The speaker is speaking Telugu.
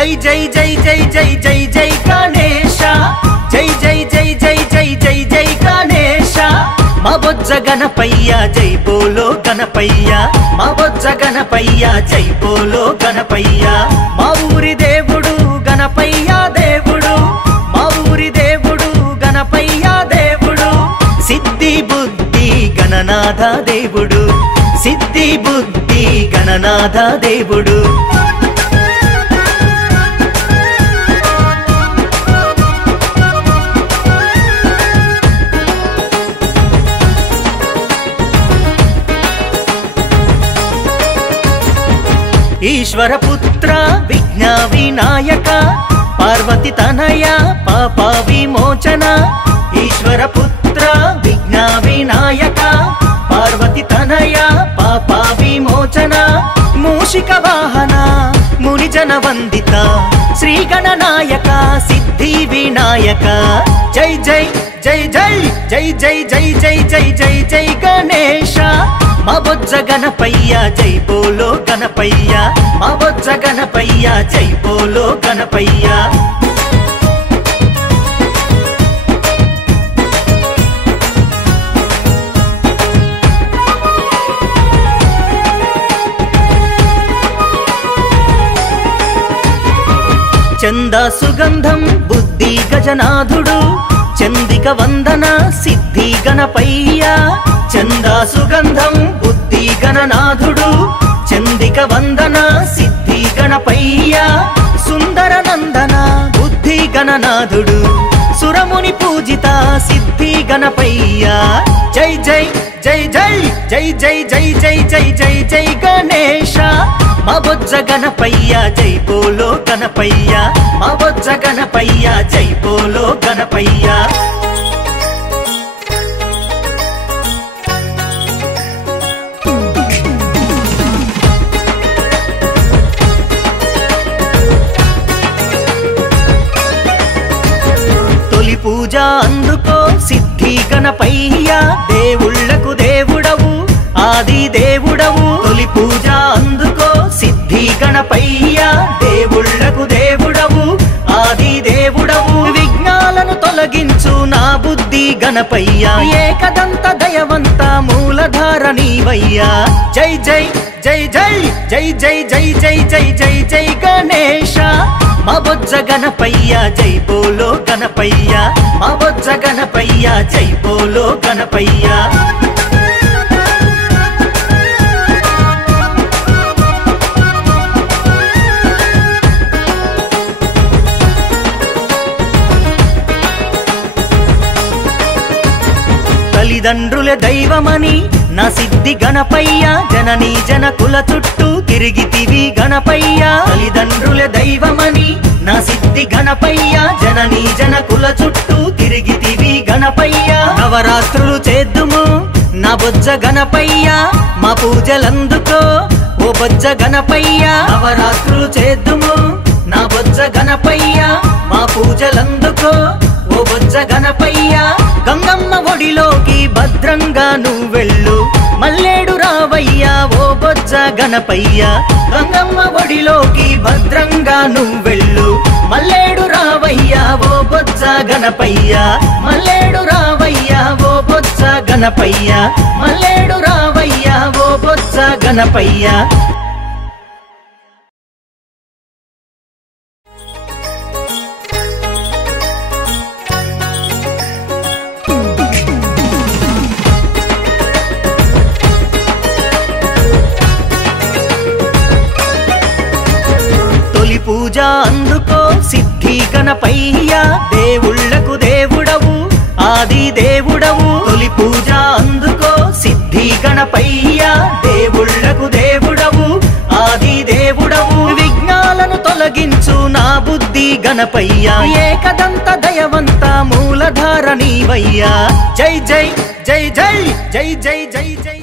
జై జై జై జై జై జై జై గణేశ జై జై జై జై జై జై జై గణేశ మా బొజ్జ గణపయ్య జై బోలో గణపయ్య మా బొజ్జ గణపయ్య జై బోలో గణపయ్య మా ఊరి దేవుడు గణపయ్య దేవుడు మా ఊరి దేవుడు గణపయ్య దేవుడు సిద్ధి బుద్ధి గణనాథ దేవుడు సిద్ధి బుద్ధి గణనాథ దేవుడు ఈశ్వర పుత్ర విఘ్న వినాయక పార్వతి తనయ పాప విమోచన ఈశ్వర పుత్ర విఘ్న వినాయక పార్వతి తనయ పాప విమోచన మూషిక వాహన మునిజన వందిత శ్రీ గణనాయక సిద్ధి వినాయక జై జై జై జై జై జై జై జై జై జై జై గణేశ మా బొజ్జ గణపయ్య జై బోలో గణపయ్య మా బొజ్జ గణపయ్య జై బోలో గణపయ్య చంద సుగంధం బుద్ధి గజనాథుడు చందిక వందన సిద్ధి గణపయ్య చంద సుగంధం బుద్ధి గణనాథుడు చందిక వందన సిద్ధి గణపయ్య సుందర నందన బుద్ధి గణనాథుడు సురముని పూజిత సిద్ధి గణపయ్య జై జై జై జై జై జై జై జై జై జై జై గణేశ మా బొజ్జ గణపయ్య జై బోలో గణపయ్య మా బొజ్జ గణపయ్య జై బోలో గణపయ్య తొలి పూజ అందుకో సిద్ధి గణపయ్య దేవుళ్ళకు దేవుడవు ఆది దేవుడవు తొలి పూజ అందుకో సిద్ధి గణపయ్య దేవుళ్ళకు దేవుడవు ఆది దేవుడవు విఘ్నాలను తొలగించు నా బుద్ధి గణపయ్య ఏకదంత దయవంత మూలధార నీవయ్యా జై జై జై జై జై జై జై జై జై జై జై గణేశ మా బొజ్జ గణపయ్య జై బోలో గణపయ్య మా బొజ్జ గణపయ్య జై బోలో గణపయ్య తల్లిదండ్రుల దైవమని నా సిద్ధి గణపయ్య జననీ జనకుల చుట్టూ తిరిగితివి గణపయ్య తల్లిదండ్రుల దైవమని నా సిద్ధి గణపయ్య జననీ జనకుల చుట్టూ తిరిగితివి గణపయ్య నవరాత్రులు చేద్దుము నా బొజ్జ గణపయ్య మా పూజలందుకో ఓ బొజ్జ గణపయ్య నవరాత్రులు చేద్దుము నా బొజ్జ గణపయ్య మా పూజలందుకో ఓ బొజ్జ గణపయ్య గంగమ్మ ఒడిలోకి భద్రంగా నువ్వెళ్ళు మల్లేడు రావయ్యా ఓ బొజ్జ గణపయ్య గంగమ్మ ఒడిలోకి భద్రంగా నువ్వెళ్ళు మల్లేడు రావయ్యా ఓ బొజ్జ గణపయ్య మల్లేడు రావయ్యా ఓ బొజ్జ గణపయ్య మల్లేడు రావయ్యా ఓ బొజ్జ గణపయ్య పూజ అందుకో సిద్ధి గణపయ్య దేవుళ్ళకు దేవుడవు ఆది దేవుడవు తొలి పూజ అందుకో సిద్ధి గణపయ్య దేవుళ్ళకు దేవుడవు ఆది దేవుడవు విఘ్నాలను తొలగించు నా బుద్ధి గణపయ్య ఏకదంత దయవంత మూలధార నీవయ్యా జై జై జై జై జై జై జై జై